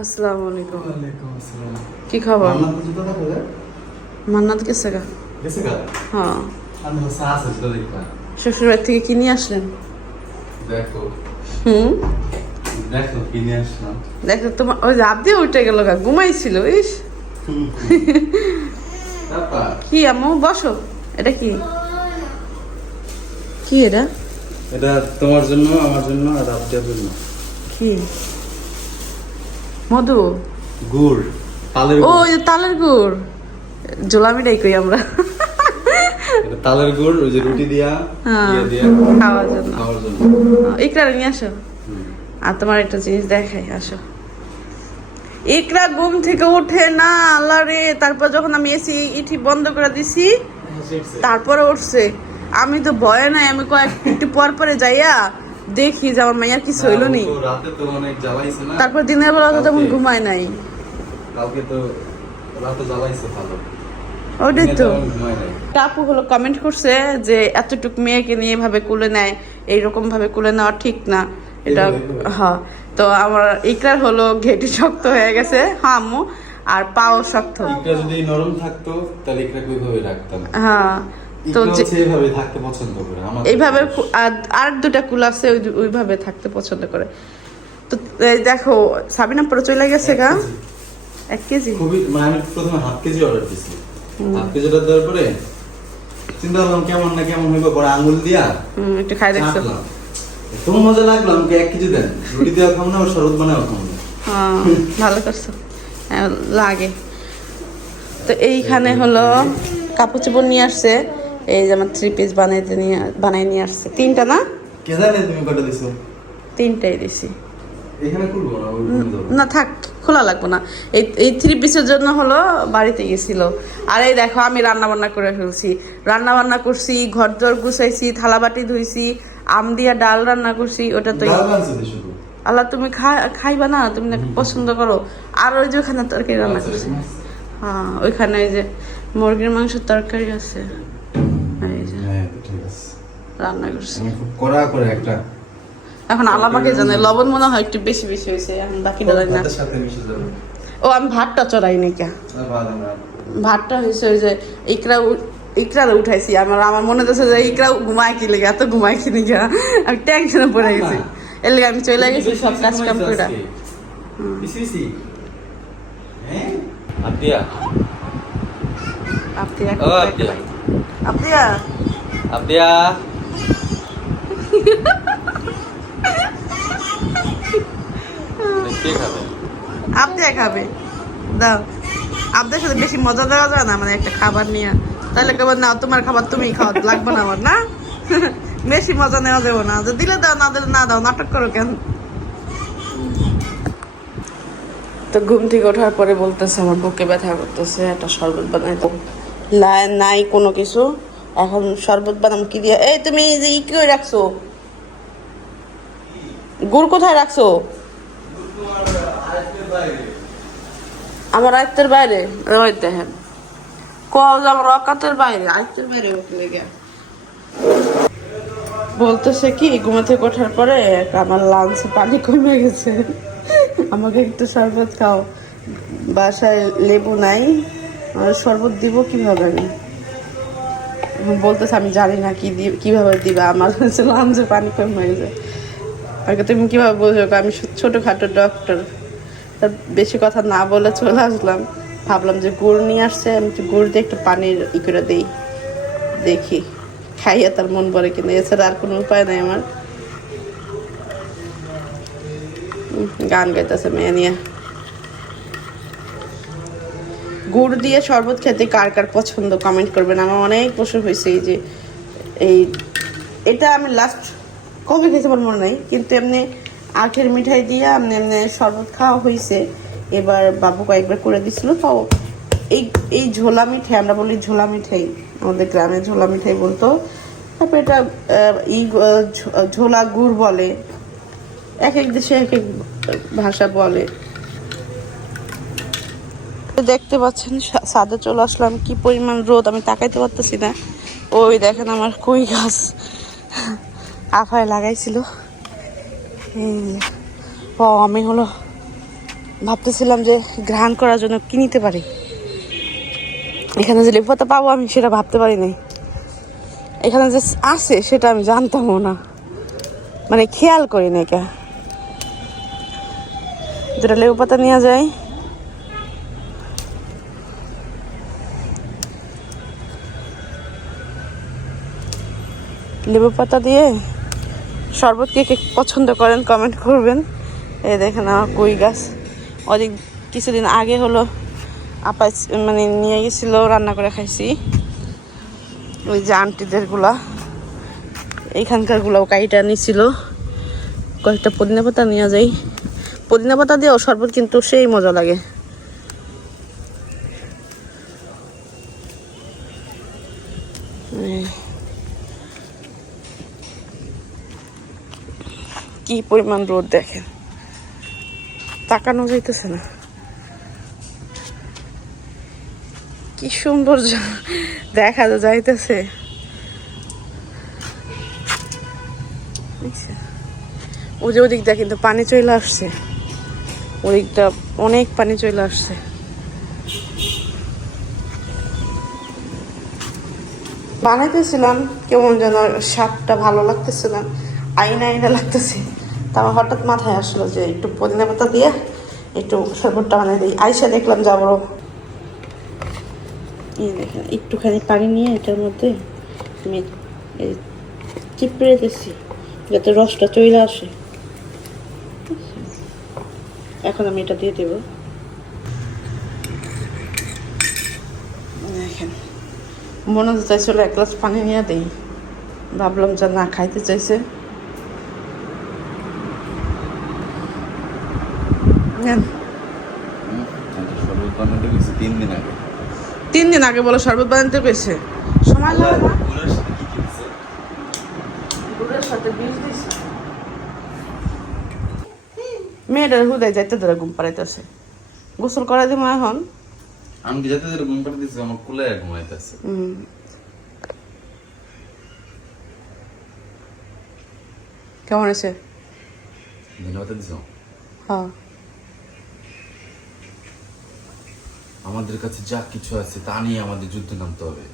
আসসালামু আলাইকুম। ওয়ালাইকুম আসসালাম। কি খবর? মান্নাত গেছে গা গেছে গা হ্যাঁ। আমি সাস জুতো দেখবা। শ্বশুর বাড়ি থেকে কিনে আসলেন? দেখো। হুম? দেখো কিনে আসলাম। দেখো তোমার ওই রাত দিয়ে উঠে গেল গা ঘুমাইছিল ইস। কি আম্মু বসো। এটা কি? কি এটা? এটা তোমার জন্য আমার জন্য আর আপনার জন্য। কি? মধু? গুড় তালের ও ওই তালের গুড়। জোলামিটাই কই আমরা। তালের গুড় ওই যে রুটি দিয়া হ্যাঁ। ইয়ে দিয়া। খাওয়ার জন্য। খাওয়ার জন্য। ইকরা নিয়ে আসো। আর তোমার একটা জিনিস দেখাই আসো। ইকরা ঘুম থেকে ওঠে না আল্লাহ রে। তারপর যখন আমি এসি ইটি বন্ধ করে দিছি তারপরে উঠছে। আমি তো ভয় নাই আমি কয়েক একটু পর পরে যাইয়া দেখি যে আমার মাইয়ার কিছু হইল নি। রাতে তো অনেক জ্বালাইছে না। তারপর দিনের বেলা তো তেমন ঘুমায় নাই। কালকে তো রাতে জ্বালাইছে ভালো। ওটাই তো। আপু হলো কমেন্ট করছে যে এতটুক মেয়েকে নিয়ে এভাবে কুলে নেয় এইরকম ভাবে কুলে নেওয়া ঠিক না। এটা। হ্যাঁ তো আমার ইকরার হলো ঘেটি শক্ত হয়ে গেছে। হ্যাঁ আম্মু আর পাও শক্ত। ইকরা যদি নরম থাকতো তাহলে ইকরাকে ওইভাবে রাখতাম। হ্যাঁ তো এইভাবে থাকতে পছন্দ করে এইভাবে আর- দুটা কুল আছে ওই- ওইভাবে থাকতে পছন্দ করে। তো দেখো সাবিনা পরে চলে গেছে গা? এক কেজি? খুবই মানে আমি প্রথমে হাফ কেজি অর্ডার দিছি হাফ কেজি অর্ডার দেওয়ার পরে চিন্তা করলাম কেমন না কেমন হইব পরে আঙুল দিয়া একটু খাই দেখছ। মজা লাগল আমাকে এক কেজি দেন। রুটি দেওয়া খাম না শরবত বানাও খাম না। হ্যাঁ ভালো করছ। হ্যাঁ, লাগে। তো এইখানে হলো কাপড় চোপড় নিয়ে আসছে। এই যে আমার থ্রি পিস বানাইতে নিয়ে বানাই নিয়ে আসছে। তিনটা না? কে জানে তুমি কটা দিছো? তিনটাই দিছি। না থাক খোলা লাগবো না। এই এই থ্রি পিসের জন্য হলো বাড়িতে গেছিল। আর এই দেখো আমি রান্না বান্না করে ফেলছি। রান্না বান্না করছি ঘর দর গুছাইছি থালা বাটি ধুইছি আম দিয়া ডাল রান্না করছি ওটা তো আল্লাহ তুমি খা- খাইবা না তুমি না পছন্দ করো। আর ওই যে ওখানে তরকারি রান্না আচ্ছা, করছি। হ্যাঁ ওইখানে ওই যে মুরগির মাংসের তরকারি আছে। রান্না করছি। আমি কড়া করে একটা এখন আলামাকে জানে লবণ মনে হয় একটু বেশি বেশি হয়েছে এখন বাকিটা জানি না। ও আমি ভাতটা চড়াই নি কে? আর ভাত আমরা ভাতটা হয়েছে ওই যে ইকরা উ- ইকরার উঠাইছি আমার আমার মনে হচ্ছে যে ইকরা ঘুমায় কি লেগে এত ঘুমায় কি লেগে। আমি টেনশনে পড়ে গেছি। এর লেগে আমি চলে গেছি সব কাজ কাম করে হ্যাঁ? ও আপনি আতিয়া কে খাবে? আপনি খাবে। দাও। আপনার সাথে বেশি মজা দেওয়া যায় না মানে একটা খাবার নিয়ে। তাহলে কেবল না তোমার খাবার তুমিই খাওয়া লাগবে না আমার না? বেশি মজা নেওয়া যাবে না। যে দিলে দাও না দিলে না দাও নাটক করো কেন? তো ঘুম থেকে ওঠার পরে বলতেছে আমার বুকে ব্যথা করতেছে একটা শরবত বানাই নাই কোনো কিছু। এখন শরবত, বাদাম কি দিয়ে এই তুমি যে ই কি করে রাখছো? গুড় কোথায় রাখছো? আমার আয়ত্তের বাইরে। ওই দেখেন। কজ আমার অকাতের বাইরে, আয়ত্তের বাইরে উঠলে গে বলতেছে কি, ঘুমা থেকে ওঠার পরে আমার লাঞ্চে পানি কমে গেছে। আমাকে একটু শরবত খাও। বাসায় লেবু নাই। শরবত দিব কীভাবে আমি? বলতেছে, আমি জানি না কি দি, কীভাবে দিবা? আমার হচ্ছে লাঞ্চে পানি কমে গেছে আগে তুমি কীভাবে বুঝবে আমি ছোটখাটো ডক্টর তা বেশি কথা না বলে চলে আসলাম। ভাবলাম যে গুড় নিয়ে আসছে, আমি একটু গুড় দিয়ে একটু পানির ই করে দিই। দেখি, খাইয়ে তার মন পড়ে কিনা। এছাড়া আর কোনো উপায় নাই আমার। গান গাইতেছে মেয়ে নিয়ে। গুড় দিয়ে শরবত খেতে কার কার পছন্দ? কমেন্ট করবেন। আমার অনেক বছর হয়েছে এই যে, এই, এটা আমি লাস্ট কবে খেতে আমার মনে নাই, কিন্তু এমনি আখের মিঠাই দিয়ে এমনি এমনি শরবত খাওয়া হয়েছে। এবার বাবু কয়েকবার করে দিছিল, তো এই এই ঝোলা মিঠাই, আমরা বলি ঝোলা মিঠাই, আমাদের গ্রামে ঝোলা মিঠাই বলতো। তারপর এটা ই ঝোলা গুড় বলে, এক এক দেশে এক এক ভাষা বলে। দেখতে পাচ্ছেন, সা- ছাদে চলে আসলাম। কি পরিমাণ রোদ, আমি তাকাইতে পারতেছি না। ওই দেখেন আমার কই গাছ। আফায় লাগাইছিল। ও আমি হলো ভাবতেছিলাম যে ঘ্রাণ করার জন্য কি নিতে পারি। এখানে যে লেবু পাতা পাবো আমি, সেটা ভাবতে পারি নাই। এখানে যে আছে, সেটা আমি জানতামও না। মানে খেয়াল করি না কে। যেটা লেবু পাতা নেওয়া যায় লেবু পাতা দিয়ে শরবত কে কে পছন্দ করেন কমেন্ট করবেন। এই দেখেন আমার কই গাছ। অনেক কিছুদিন আগে হলো আপা মানে নিয়ে গেছিল, রান্না করে খাইছি। ওই যে আন্টিদেরগুলা। এইখানকার গুলাও কাইটা নিছিল। কয়েকটা পুদিনা পাতা নিয়ে যাই। পুদিনা পাতা দিয়েও শরবত কিন্তু সেই মজা লাগে। কি পরিমাণ রোদ দেখেন? তাকানো যাইতেছে না। কি সুন্দর দেখা যাইতেছে। দেখছেন? ওই যে ওদিকটা কিন্তু পানি চলে আসছে। ওদিকটা অনেক পানি চলে আসছে। বানাইতেছিলাম, কেমন যেন স্বাদটা ভালো লাগতেছে না আইনা আইনা লাগতেছে। তারপর হঠাৎ মাথায় আসলো যে একটু পুদিনা পাতা দিয়ে একটু শরবতটা বানিয়ে দিই। আইসা দেখলাম যাব এই দেখেন, একটুখানি পানি নিয়ে এটার মধ্যে আমি চিপড়ে দিচ্ছি যাতে রসটা চলে আসে। এখন আমি এটা দিয়ে দেব। দেখেন, মনে হতে চাইছিল এক গ্লাস পানি নিয়ে দিই। ভাবলাম যে না, খাইতে চাইছে নেন। শরবত বানাতে গেছি তিন দিন আগে। তিন দিন আগে বলো শরবত বানাতে পেয়েছে? সময় লাগে না? গুড়ের সাথে কি গুড়ের সাথে বিষ দিছে মেয়েটার হুদায় যাইতে ধরে ঘুম পাড়াইতেছে। গোসল করাই দিব এখন। আমি কি যাতে ঘুম পাড়ে দিছি আমার কুলে ঘুমাইতেছে। কেমন আছে? ধন্যবাদ দিছ? হ্যাঁ। আমাদের কাছে যা কিছু আছে তা নিয়ে আমাদের যুদ্ধে নামতে হবে।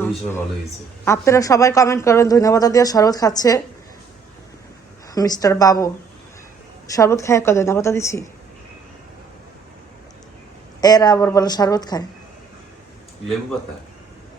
ওই হিসেবে ভালো হয়েছে। আপনারা সবাই কমেন্ট করবেন ধন্যবাদ দিয়ে শরবত খাচ্ছে। মিস্টার বাবু শরবত খায় কত? ধন্যবাদ দিছি। এরা আবার বলে শরবত খায়। লেবু পাতা?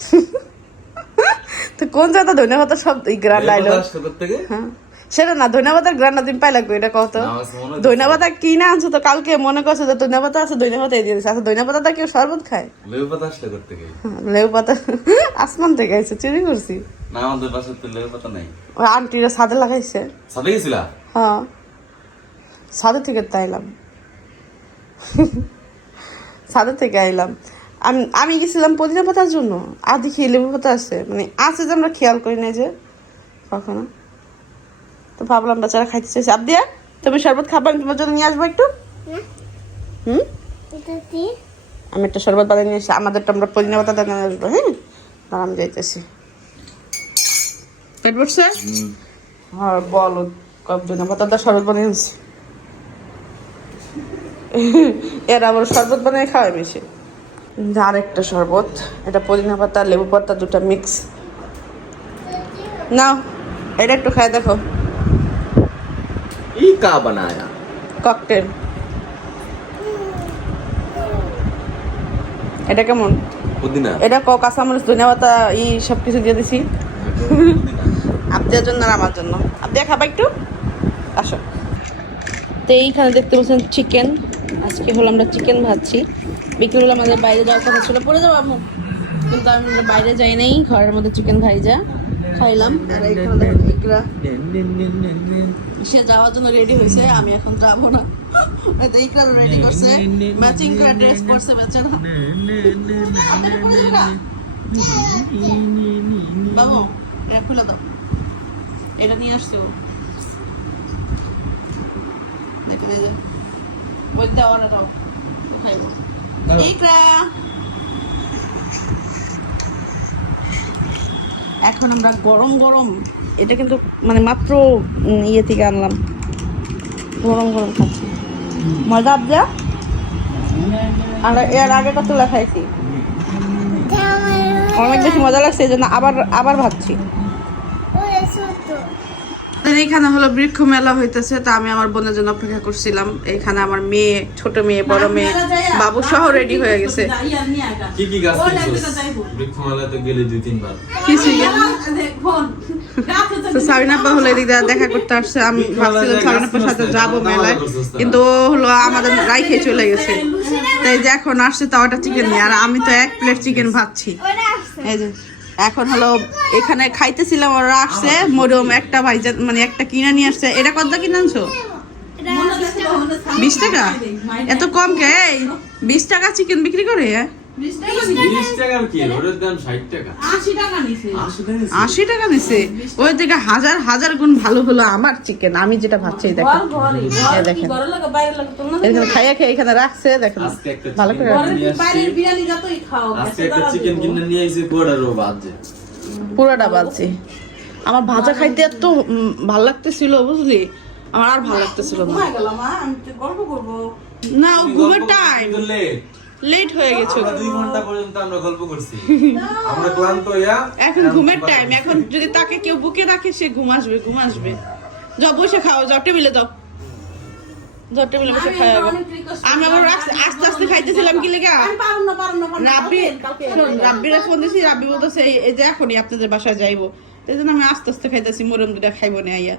তো কোন জায়গা ধন্যবাদ? সব পাতা আসলো হ্যাঁ। সেটা না ধন্যবাদের গ্রান্ড তুমি পাই লাগবে এটা কত আমার ধন্যবাদ কি না আনছো তো? কালকে মনে করছ যে ধন্যবাদ আছে ধন্যবাদ দিয়ে দিয়েছে। আচ্ছা ধন্যবাদ কেউ শরবত খায়? লেবু পাতা আসলে কোত্থেকে? হ্যাঁ, লেবু পাতা আসমান থেকে আইছে চুরি করছি। না আমাদের বাসায় তো লেবু পাতা নাই। ওই আন্টিরা ছাদে লাগাইছে। সাথে গেছিলা? হ্যাঁ। ছাদে থেকে তাইলাম ছাদে থেকে আইলাম। আমি আমি গেছিলাম পুদিনা পাতার জন্য। আর দেখি লেবু পাতা আছে। মানে আছে যে আমরা খেয়াল করি না যে কখনো। তো ভাবলাম বাচ্চারা খাইতে চাইছে। আপ দিয়া তুমি শরবত খাবার আমি তোমার জন্য নিয়ে আসব একটু? হুম? আমি একটা শরবত বানিয়ে নিয়ে এসে আমাদেরটা আমরা পুদিনা পাতা নিয়ে আসব হ্যাঁ? আর আমি যাইতেছি। পেট বসছে আর বলো কব দিন পাতা শরবত বানিয়ে আনছি এর আবার শরবত বানিয়ে খাওয়াই বেশি। আর একটা শরবত এটা পুদিনা পাতা লেবু পাতা দুটা মিক্স। নাও এটা একটু খাই দেখো। ई का बनाया ককটেল এটা কেমন पुदीना এটা ক কাঁচামরিচ ধনিয়া পাতা এই সব কিছু দিয়ে দিছি আপনার জন্য আর আমার জন্য আপনি খাবা একটু আসো তো এইখানে দেখতে পাচ্ছেন চিকেন আজকে হলো আমরা চিকেন ভাজছি বিকেল হলো আমাদের বাইরে যাওয়ার কথা ছিল পরে যাবো আম্মু কিন্তু আমি আমরা বাইরে যাই নাই ঘরের মধ্যে চিকেন ভাইজা খাইলাম আর এইখানে দেখেন ইকরা সে যাওয়ার জন্য রেডি হয়েছে আমি এখন যাব না ওই তো রেডি করছে ম্যাচিং করে ড্রেস পরছে বেচারা আপনারা পরে যাবে না? বাবু এটা খুলে দাও এটা নিয়ে আসছো দেখেন এই যে বলতে দাও না দাও খাইবো ইকরা এখন আমরা গরম গরম এটা কিন্তু মানে মাত্র ইয়ে থেকে আনলাম। গরম গরম খাচ্ছি। মজা আবজা আর এর আগে কত খাইছি অনেক বেশি মজা লাগছে এই জন্য আবার আবার ভাবছি। আমাদের এখানে হলো বৃক্ষ মেলা হইতেছে তা আমি আমার বোনের জন্য অপেক্ষা করছিলাম। এখানে আমার মেয়ে ছোট মেয়ে বড় মেয়ে বাবু সহ রেডি হয়ে গেছে। কি কি গাছ কিনছিস বৃক্ষমেলাতে গেলে দুই তিনবার। কিছুই তো সাবিনাপা হলো এদিক দিয়ে দেখা করতে আসছে আমি ভাবছিলাম সাবিনাপার সাথে যাব মেলায়। কিন্তু ও হলো আমাদের রাইখে চলে গেছে। তাই যে এখন আসছে তাও একটা চিকেন নিয়ে আর আমি তো এক প্লেট চিকেন ভাবছি এই যে। এখন হলো এখানে খাইতেছিলাম ওরা আসছে মরম একটা ভাইজান মানে একটা কিনে নিয়ে আসছে। এটা কত কিনে আনছো? বিশ টাকা? এত কম কে? বিশ টাকা চিকেন বিক্রি করে? হ্যাঁ? আশি টাকা নিছে। ওই থেকে হাজার হাজার গুণ ভালো হলো আমার চিকেন আমি যেটা ভাবছি দেখেন। দেখেন। এখানে খাইয়া খেয়ে এখানে রাখছে দেখেন। ভালো করে পুরোটা বাজছে আমার ভাজা খাইতে এত ভালো লাগতেছিল বুঝলি? আমার আর ভালো লাগতেছিল না। ও ঘুমের টাইম। লেট হয়ে গেছে। দুই ঘণ্টা পর্যন্ত আমরা গল্প করছি। আমরা ক্লান্ত হইয়া এখন ঘুমের টাইম এখন যদি তাকে কেউ বুকে রাখে সে ঘুম আসবে ঘুম আসবে। যাও বসে খাও যাও টেবিলে যাও। যাও টেবিলে বসে আমি খাওয়া আমি আবার আস্তে আস্তে খাইতেছিলাম কি লেগে? আমি পারুম না পারুম না পারুম না। রাব্বি শোন রাব্বিরা ফোন দিছি। রাব্বি বলতেছে এই যে এখনই আপনাদের বাসায় যাইবো। এই জন্য আমি আস্তে আস্তে খাইতেছি মরম দুটা খাইবো না আইয়া।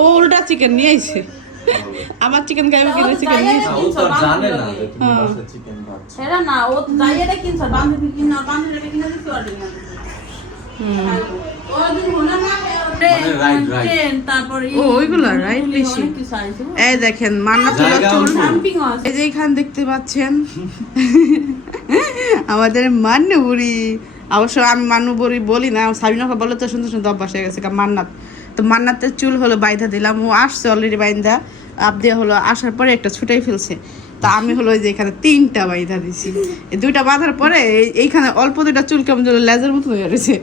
ও উল্টা চিকেন নিয়ে আইছে। আমার চিকেন খাইবো কিনা চিকেন নিয়ে। না, ও তো জানে না হ্যাঁ। চিকেন এরা না ও যাই এটা কিনছে বান্ধবী কিনা বান্ধবীটা কিনা দিতে পারবে না। না এই দেখেন মান্না চুল। এই যে এখানে দেখতে পাচ্ছেন। আমাদের মান্নু বুড়ি অবশ্য আমি মান্নু বুড়ি বলি না সাবিনাকে বলে তো শুনতে শুনতে অভ্যাস হয়ে গেছে মান্নাত। তো মান্নাতের চুল হলো বাইধা দিলাম ও আসছে অলরেডি বাইন্দা আপ দেওয়া হলো আসার পরে একটা ছুটাই ফেলছে। তা আমি হলো ওই যে এখানে তিনটা বাইধা দিছি। দুইটা বাঁধার পরে এইখানে অল্প দুইটা চুল কেমন যেন লেজার মতো হয়ে গেছে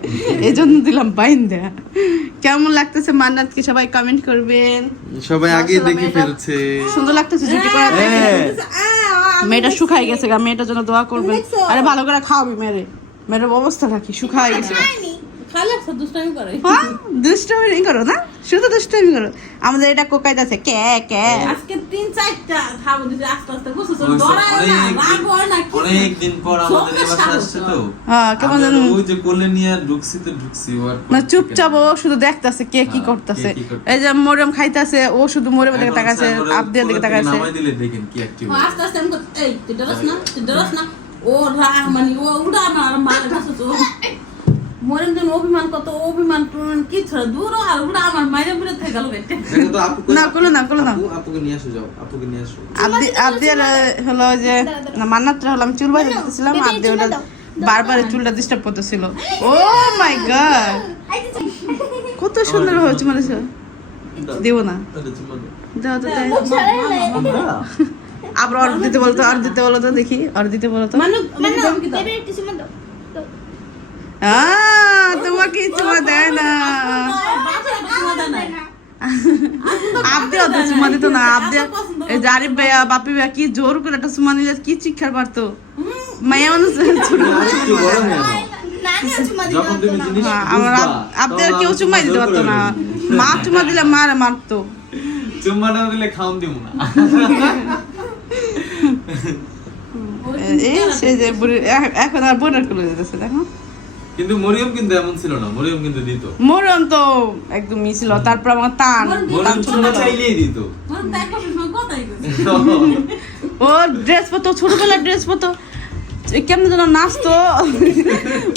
এই জন্য দিলাম বাইন্দা। কেমন লাগতেছে মান্নাতকে সবাই কমেন্ট করবেন? সবাই আগে দেখে ফেলছে। সুন্দর লাগতেছে ছুটি করাতে হ্যাঁ। মেয়েটা শুকাই গেছে গা মেয়েটার জন্য দোয়া করবেন। আরে ভালো করে খাওয়াবি মেরে। মেয়ের অবস্থা রাখি শুকাই গেছে। হ্যাঁ দুষ্টামি করো না শুধু দুষ্টামি করো। আমাদের এটা কোকাইতে আছে কে কে? আজকে তিন চারটা খাব দিতে আস্তে আস্তে বুঝছ? ওই সব ডরায় না রাগ হয় না অনেক দিন পর আমাদের এই বাসায় আসছে তো। হ্যাঁ কেমন আমরা ওই যে কোলে নিয়ে ঢুকছি তো ঢুকছি ও না চুপচাপ ও শুধু দেখতাছে কে কি হ্যাঁ, করতেছে। এই যে মরিয়ম খাইতাছে ও শুধু মরিয়মের দিকে তাকাছে আমরা আবদিয়ার দিকে কোলে তাকাছে নামাই দিলে দেখেন কি অ্যাক্টিভ ও আস্তে আস্তে আমি এই তুই ডরাস না তুই ডরাস না। ও রাগ মানে ও উড়া আমার মায়ের কাছে তো। মরেন অভিমান কত অভিমান টভিমান কি ছড়া? দূর আর উড়া আমার মায়ের বিরুদ্ধে থেকে গেল বেটে। না, কোলে না, কোলে না। আপু আপুকে নিয়ে আসো যাও আপুকে নিয়ে আসো। আবদি আবদিয়ার হলো ওই যে না মান্নাতটা হলো আমি চুল বাইরে দিতেছিলাম আবদি ওটা বারবার চুলটা ডিস্টার্ব করতেছিল। ও মাই গড কত সুন্দর হয়েছে মানে দেবো না। দাও। তো তাই। আবার অর্ডার দিতে বলতো আর দিতে বলো তো দেখি। আর দিতে বলো তো। মানে মানে তোমাকে চুমা দেয় না। আবদি অত চুমা দিত না আবদি। এই ভাইয়া বাপি ভাইয়া কি জোর করে একটা চুমা নিলে কি চিক্ষার পারতো মাইয়া মানুষ হয়ে আমার আর কেউ চুমাই দিতে পারতো না। মা চুমা দিলে মারে মারতো। চুম্মা না দিলে খাওন দিব না। এই সে যে এখন আর বোনের কুলে যেতেছে দেখো। কিন্তু মরিয়ম কিন্তু এমন ছিল না মরিয়ম কিন্তু দিত। মরম তো একদম মিছিল তারপর আমার টান টান মরিয়ম ছোট চাইলেই দিত। ড্রেস পতো ছোটবেলার ড্রেস পতো কেমন যেন নাচতো।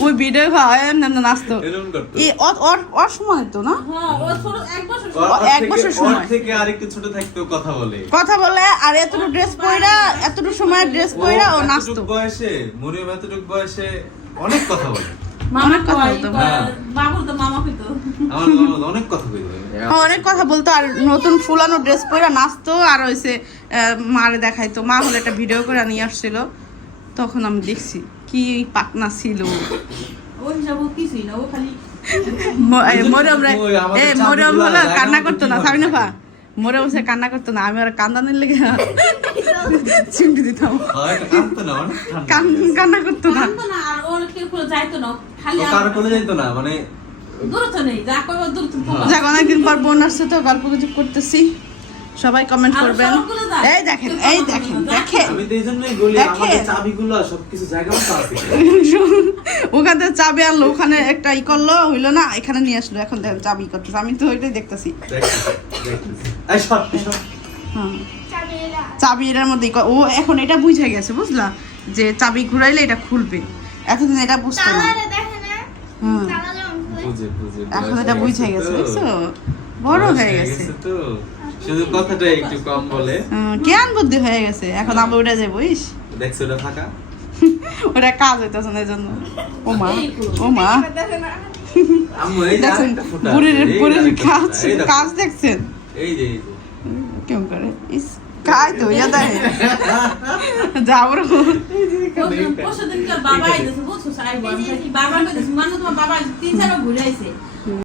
ওই ভিডিও হয় এমন নাচতো। ওর- সময় তো না? হ্যাঁ, এক বছর সময়। থেকে আরেকটু ছোট থাকতেও কথা বলে। কথা বলে আর এতটুকু ড্রেস পইরা এতটুকু সময় ড্রেস পইরা ও নাচতো। বয়সে মরিয়ম এতটুক বয়সে অনেক কথা বলে। মামা অনেক কথা বলতো। কয়, হ্যাঁ। আমার মামা অনেক কথা বলতো আর নতুন ফুলানো ড্রেস পরে নাচতো আর হইছে মারে দেখাইতো। মা হলে একটা ভিডিও করে নিয়ে আসছিল তখন আমি দেখছি কি পাকনা ছিল। ও কিছুই না ও খালি ম- এই মরম মরম হলো কান্না করতো না সাবিনা মরে বসে কান্না করতো না আমি আর কান্দানের লেগে চিমটি দিতাম। কান্না করতো না আর ওর কেউ করে যাইতো না খালি কারও যাইতো না মানে দূরত্ব নেই যা করবে দূরত্ব হ্যাঁ। যাক অনেকদিন পর বোন আসছে তো গল্প গুজব করতেছি সবাই কমেন্ট করবেন। এই দেখেন এই দেখেন দেখেন। আমি তো এইজন্যই বলি আমাদের চাবিগুলো সবকিছু জায়গা মতো আছে ওখান থেকে চাবি আনলো ওখানে একটা ই করল হইল না এখানে নিয়ে আসলো। এখন দেখেন চাবি করতেছে। আমি তো ওইটাই দেখতেছি। হ্যাঁ চাবি এটার মধ্যে ও এখন এটা বুঝে গেছে বুঝলা? যে চাবি ঘুরাইলে এটা খুলবে। এতদিন এটা বুঝতো না। হুম। বুঝে, বুঝে, এখন এটা বুঝে গেছে। বুঝছ? বড় হয়ে গেছে তো। শুধু কথাটা একটু কম বলে। জ্ঞান বুদ্ধি হয়ে গেছে। এখন আবার ওটা যাব ইস। দেখছ ওটা ফাঁকা? ওটা কাজ হইতেছে না এই জন্য ও মা ও মা। দেখছেন বুড়ির বুড়ির কাজ। কাজ দেখছেন? এই যে এই করে? ইস কাজ তো ইয়া দেয় বাবা আইতেছে বুঝছ? সাহেব বাবা কইতেছে মানে তোমার বাবা তিন চারবার ঘুরে আইছে।